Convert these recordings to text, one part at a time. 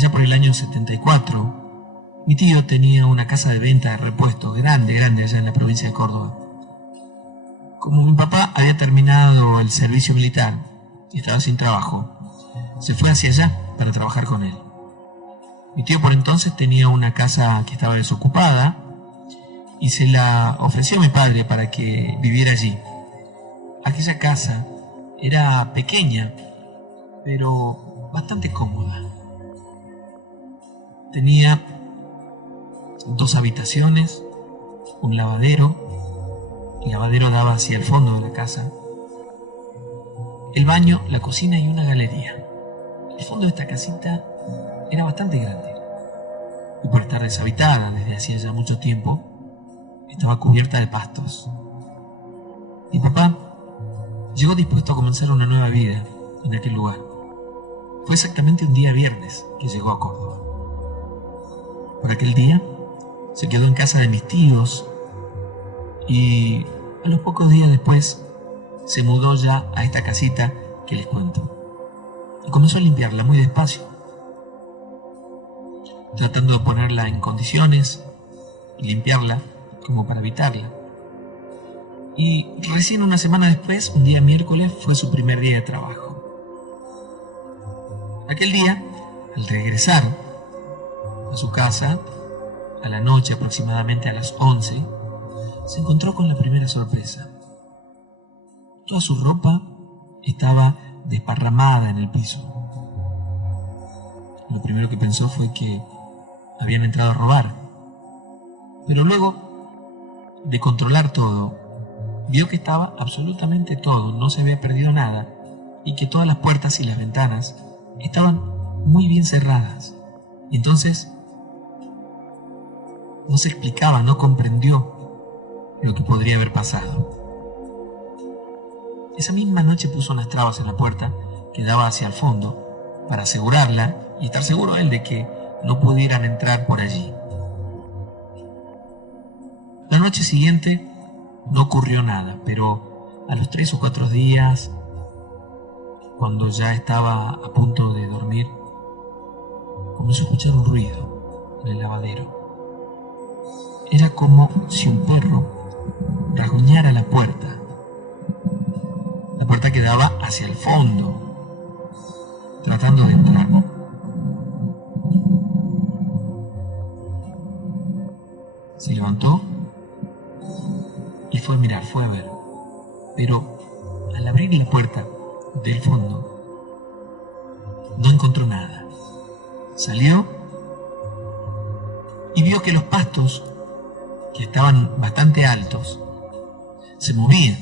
Allá por el año 74, mi tío tenía una casa de venta de repuestos grande allá en la provincia de Córdoba. Como mi papá había terminado el servicio militar y estaba sin trabajo, se fue hacia allá para trabajar con él. Mi tío por entonces tenía una casa que estaba desocupada y se la ofreció a mi padre para que viviera allí. Aquella casa era pequeña, pero bastante cómoda. Tenía 2 habitaciones, un lavadero. El lavadero daba hacia el fondo de la casa. El baño, la cocina y una galería. El fondo de esta casita era bastante grande. Y por estar deshabitada desde hacía ya mucho tiempo, estaba cubierta de pastos. Mi papá llegó dispuesto a comenzar una nueva vida en aquel lugar. Fue exactamente un día viernes que llegó a Córdoba. Por aquel día se quedó en casa de mis tíos y a los pocos días después se mudó ya a esta casita que les cuento. Y comenzó a limpiarla muy despacio, tratando de ponerla en condiciones y limpiarla como para habitarla. Y recién una semana después, un día miércoles, fue su primer día de trabajo. Aquel día, al regresar a su casa, a la noche aproximadamente a las 11, se encontró con la primera sorpresa. Toda su ropa estaba desparramada en el piso. Lo primero que pensó fue que habían entrado a robar. Pero luego de controlar todo, vio que estaba absolutamente todo, no se había perdido nada, y que todas las puertas y las ventanas estaban muy bien cerradas. Y entonces no se explicaba, no comprendió lo que podría haber pasado. Esa misma noche puso unas trabas en la puerta que daba hacia el fondo para asegurarla y estar seguro él de que no pudieran entrar por allí. La noche siguiente no ocurrió nada, pero a los 3 o 4 días, cuando ya estaba a punto de dormir, comenzó a escuchar un ruido en el lavadero. Era como si un perro rasguñara la puerta que daba hacia el fondo, tratando de entrar. Se levantó y fue a mirar, fue a ver. Pero al abrir la puerta del fondo, no encontró nada. Salió y vio que los pastos, que estaban bastante altos, se movían.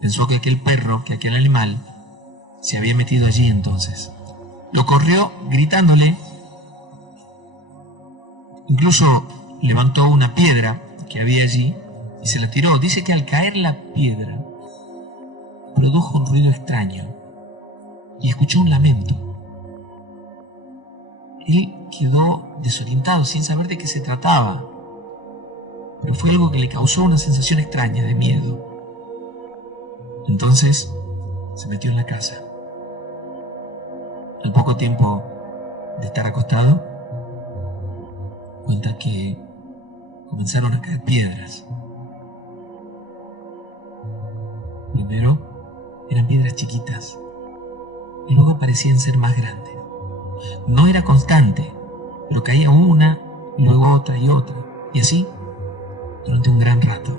Pensó que aquel perro, que aquel animal, se había metido allí entonces. Lo corrió gritándole. Incluso levantó una piedra que había allí y se la tiró. Dice que al caer la piedra produjo un ruido extraño y escuchó un lamento. Él quedó desorientado sin saber de qué se trataba, pero fue algo que le causó una sensación extraña de miedo. Entonces se metió en la casa. Al poco tiempo de estar acostado, cuenta que comenzaron a caer piedras. Primero eran piedras chiquitas y luego parecían ser más grandes. No era constante, pero caía una, luego otra y otra, y así durante un gran rato.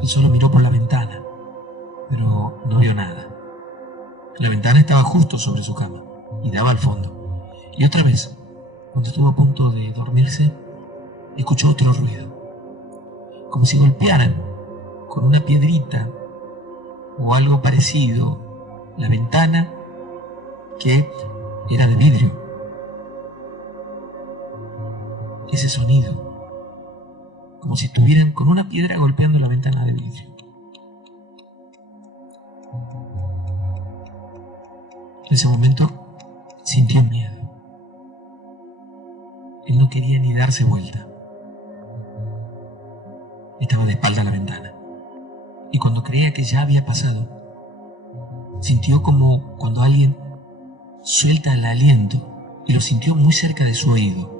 Él solo miró por la ventana, pero no vio nada. La ventana estaba justo sobre su cama y daba al fondo. Y otra vez, cuando estuvo a punto de dormirse, escuchó otro ruido, como si golpearan con una piedrita o algo parecido la ventana, que era de vidrio. Ese sonido, como si estuvieran con una piedra golpeando la ventana de vidrio. En ese momento sintió miedo. Él no quería ni darse vuelta. Estaba de espalda a la ventana. Y cuando creía que ya había pasado, Sintió como cuando alguien suelta el aliento y lo sintió muy cerca de su oído.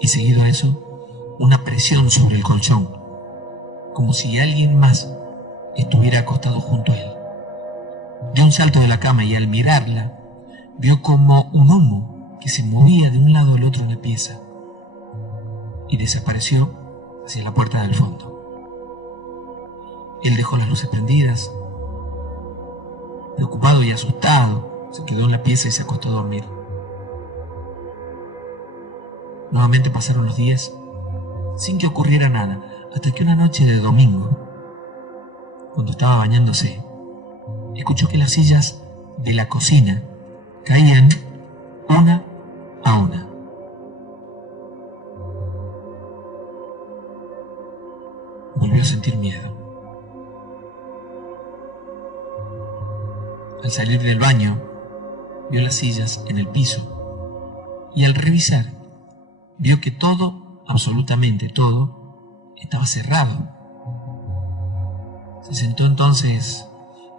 Y seguido a eso, una presión sobre el colchón, como si alguien más estuviera acostado junto a él. Dio un salto de la cama y al mirarla, vio como un humo que se movía de un lado al otro en la pieza y desapareció hacia la puerta del fondo. Él dejó las luces prendidas. Preocupado y asustado, se quedó en la pieza y se acostó a dormir. Nuevamente pasaron los días sin que ocurriera nada, hasta que una noche de domingo, cuando estaba bañándose, escuchó que las sillas de la cocina caían una a una. Volvió a sentir miedo. Al salir del baño, vio las sillas en el piso y al revisar, vio que todo, absolutamente todo, estaba cerrado. Se sentó entonces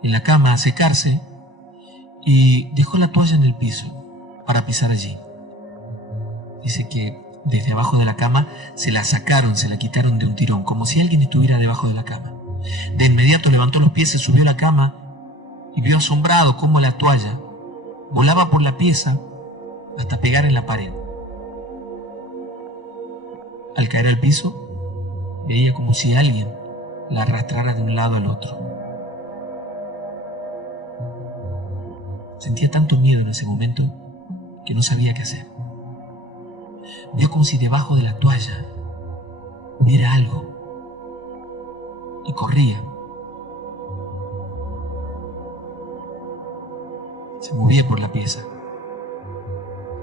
en la cama a secarse y dejó la toalla en el piso para pisar allí. Dice que desde abajo de la cama se la sacaron, se la quitaron de un tirón, como si alguien estuviera debajo de la cama. De inmediato levantó los pies, se subió a la cama y vio asombrado cómo la toalla volaba por la pieza hasta pegar en la pared. Al caer al piso, veía como si alguien la arrastrara de un lado al otro. Sentía tanto miedo en ese momento que no sabía qué hacer. Vio como si debajo de la toalla hubiera algo y corría. Se movía por la pieza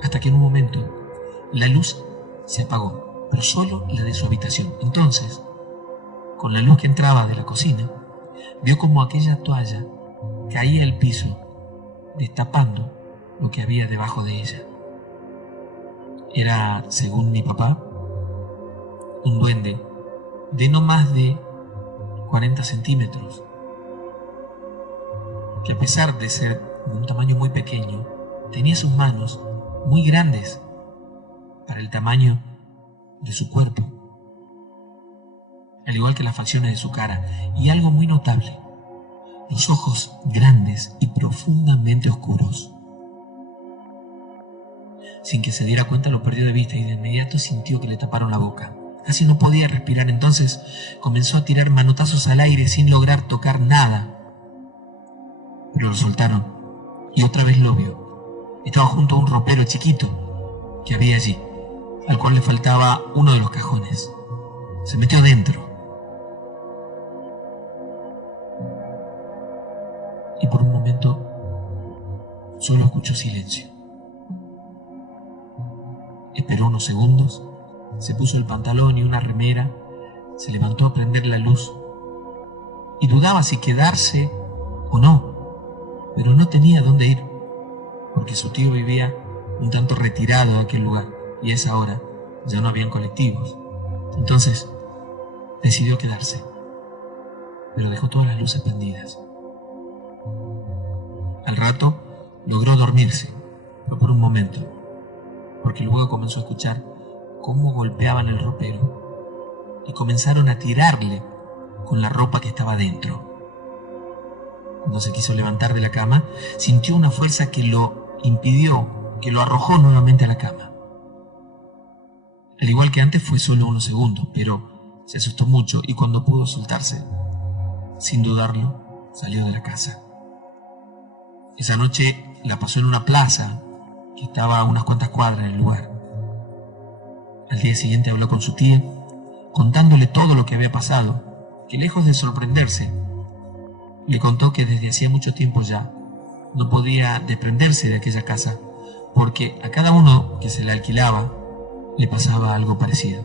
hasta que en un momento la luz se apagó, pero solo la de su habitación. Entonces, con la luz que entraba de la cocina, vio como aquella toalla caía al piso, destapando lo que había debajo de ella. Era, según mi papá, un duende de no más de 40 centímetros, que a pesar de ser de un tamaño muy pequeño, tenía sus manos muy grandes para el tamaño de su cuerpo, al igual que las facciones de su cara, y algo muy notable, los ojos grandes y profundamente oscuros. Sin que se diera cuenta lo perdió de vista y de inmediato sintió que le taparon la boca. Casi no podía respirar, entonces comenzó a tirar manotazos al aire sin lograr tocar nada. Pero lo soltaron y otra vez lo vio. Estaba junto a un ropero chiquito que había allí, al cual le faltaba uno de los cajones. Se metió adentro y por un momento solo escuchó silencio. Esperó unos segundos, se puso el pantalón y una remera, se levantó a prender la luz y dudaba si quedarse o no, pero no tenía dónde ir, porque su tío vivía un tanto retirado de aquel lugar y a esa hora ya no habían colectivos. Entonces decidió quedarse, pero dejó todas las luces prendidas. Al rato logró dormirse, pero por un momento, porque luego comenzó a escuchar cómo golpeaban el ropero y comenzaron a tirarle con la ropa que estaba dentro. Cuando se quiso levantar de la cama, sintió una fuerza que lo impidió, que lo arrojó nuevamente a la cama. Al igual que antes, fue solo unos segundos, pero se asustó mucho y cuando pudo soltarse, sin dudarlo, salió de la casa. Esa noche la pasó en una plaza que estaba a unas cuantas cuadras del lugar. Al día siguiente habló con su tía, contándole todo lo que había pasado, que lejos de sorprenderse, le contó que desde hacía mucho tiempo ya no podía desprenderse de aquella casa, porque a cada uno que se la alquilaba le pasaba algo parecido.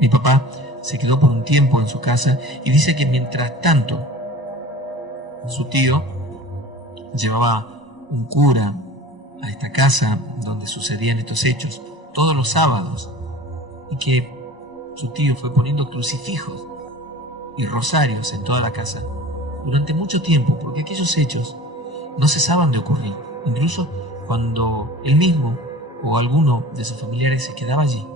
Mi papá se quedó por un tiempo en su casa y dice que mientras tanto su tío llevaba un cura a esta casa donde sucedían estos hechos todos los sábados y que su tío fue poniendo crucifijos y rosarios en toda la casa durante mucho tiempo, porque aquellos hechos no cesaban de ocurrir, incluso cuando él mismo o alguno de sus familiares se quedaba allí.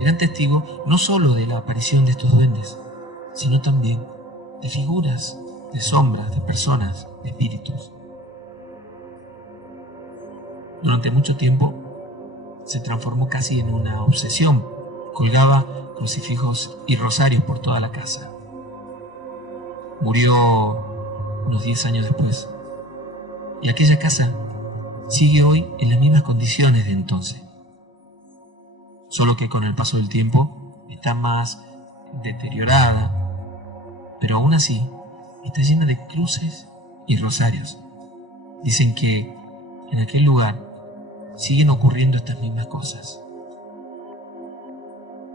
Eran testigos no solo de la aparición de estos duendes, sino también de figuras, de sombras, de personas, de espíritus. Durante mucho tiempo se transformó casi en una obsesión. Colgaba crucifijos y rosarios por toda la casa. Murió unos 10 años después. Y aquella casa sigue hoy en las mismas condiciones de entonces. Solo que con el paso del tiempo está más deteriorada, pero aún así está llena de cruces y rosarios. Dicen que en aquel lugar siguen ocurriendo estas mismas cosas.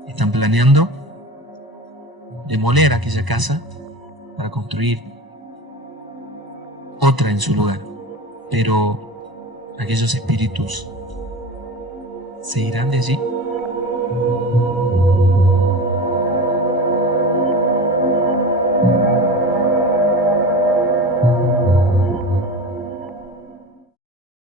Están planeando demoler aquella casa para construir otra en su lugar, pero aquellos espíritus se irán de allí.